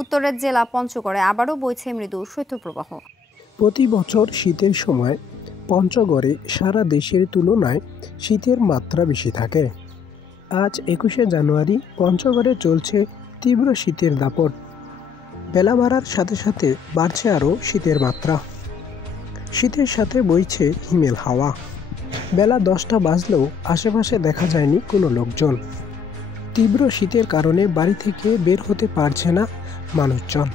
উত্তরের জেলা পঞ্চগড়ে আবারও বইছে মৃদু শৈত্যপ্রবাহ। প্রতি বছর শীতের সময় পঞ্চগড়ে সারা দেশের তুলনায় শীতের মাত্রা বেশি থাকে। আজ 21শে জানুয়ারি পঞ্চগড়ে চলছে তীব্র শীতের দাপট। বেলা বাড়ার সাথে সাথে বাড়ছে আরও শীতের মাত্রা। শীতের সাথে বইছে হিমেল হাওয়া। বেলা 10টা বাজলেও আশেপাশে দেখা যায়নি কোনো লোকজন। তীব্র শীতের কারণে বাড়ি থেকে বের হতে পারছে না মানুষজন।